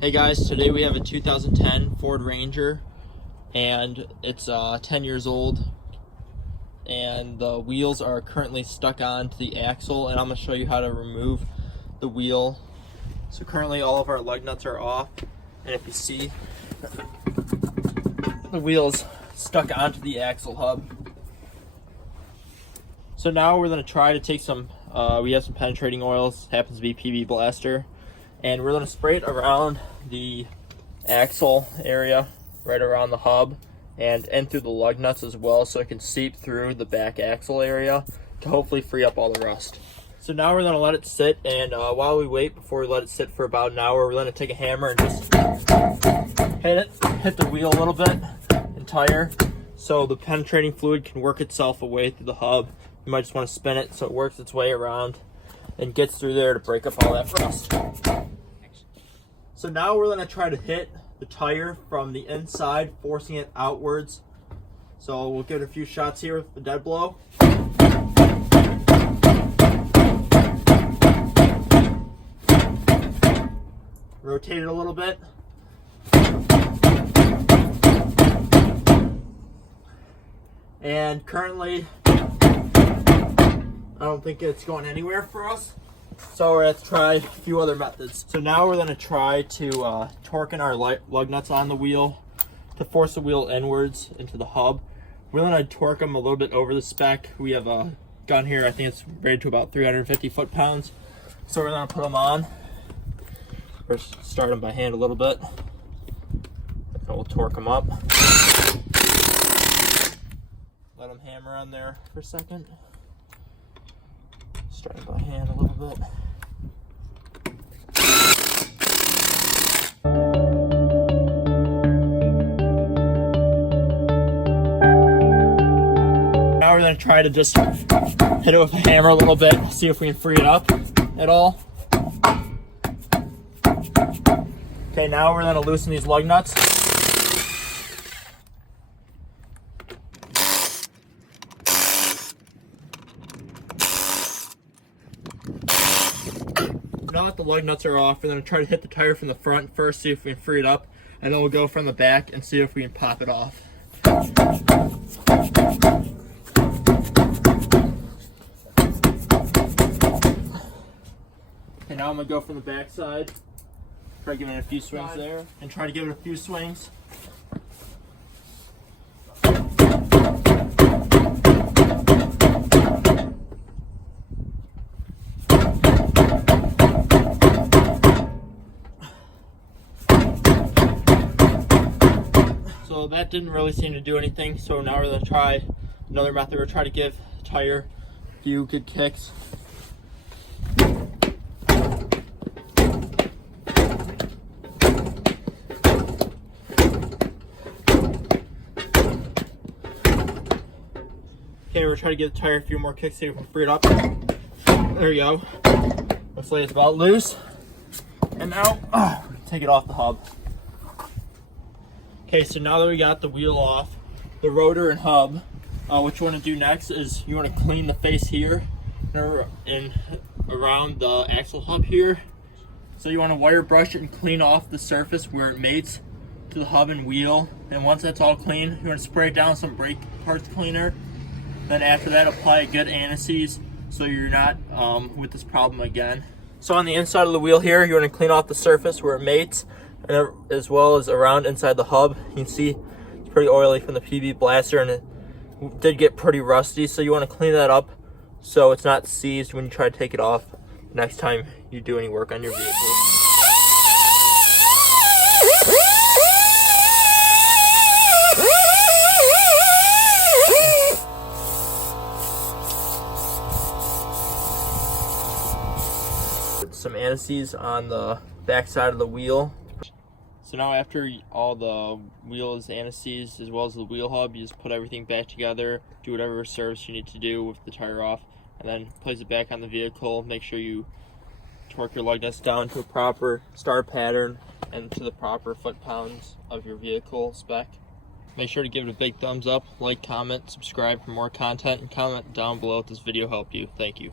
Hey guys, today we have a 2010 Ford Ranger and it's 10 years old and the wheels are currently stuck onto the axle, and I'm going to show you how to remove the wheel. So currently all of our lug nuts are off, and if you see, the wheel's stuck onto the axle hub. So now we're going to try to take some, we have some penetrating oils, happens to be PB Blaster, and we're going to spray it around the axle area, right around the hub, and in through the lug nuts as well, so it can seep through the back axle area to hopefully free up all the rust. So now we're going to let it sit, and while we wait, before we let it sit for about an hour, we're going to take a hammer and just hit the wheel a little bit and tire, so the penetrating fluid can work itself away through the hub. You might just want to spin it so it works its way around and gets through there to break up all that rust. So now we're going to try to hit the tire from the inside, forcing it outwards. So we'll give it a few shots here with the dead blow. Rotate it a little bit. And currently, I don't think it's going anywhere for us. So we're going to try a few other methods. So now we're going to try to torque in our lug nuts on the wheel to force the wheel inwards into the hub. We're going to torque them a little bit over the spec. We have a gun here, I think it's rated to about 350 foot-pounds. So we're going to put them on. First start them by hand a little bit. And we'll torque them up. Let them hammer on there for a second. Starting by hand a little bit. Now we're going to try to just hit it with a hammer a little bit, see if we can free it up at all. Okay, now we're going to loosen these lug nuts. Now that the lug nuts are off, we're going to try to hit the tire from the front first, see if we can free it up, and then we'll go from the back and see if we can pop it off. Okay, now I'm going to go from the back side, try giving it a few swings there, and try to give it a few swings. So that didn't really seem to do anything, so now we're going to try another method. We're trying to give the tire a few good kicks. Okay, we're trying to give the tire a few more kicks, see if we can free it up. There you go. Looks like it's about loose. And now, take it off the hub. Okay, so now that we got the wheel off, the rotor and hub, what you want to do next is you want to clean the face here and around the axle hub here. So you want to wire brush it and clean off the surface where it mates to the hub and wheel. And once that's all clean, you want to spray down some brake parts cleaner. Then after that, apply a good anti-seize so you're not with this problem again. So on the inside of the wheel here, you want to clean off the surface where it mates, and as well as around inside the hub. You can see it's pretty oily from the PB Blaster, and it did get pretty rusty, so you want to clean that up so it's not seized when you try to take it off next time you do any work on your vehicle. Put some anti-seize on the back side of the wheel. So now after all the wheel is anti-seized as well as the wheel hub, you just put everything back together, do whatever service you need to do with the tire off, and then place it back on the vehicle. Make sure you torque your lug nuts down to a proper star pattern and to the proper foot-pounds of your vehicle spec. Make sure to give it a big thumbs up, like, comment, subscribe for more content, and comment down below if this video helped you. Thank you.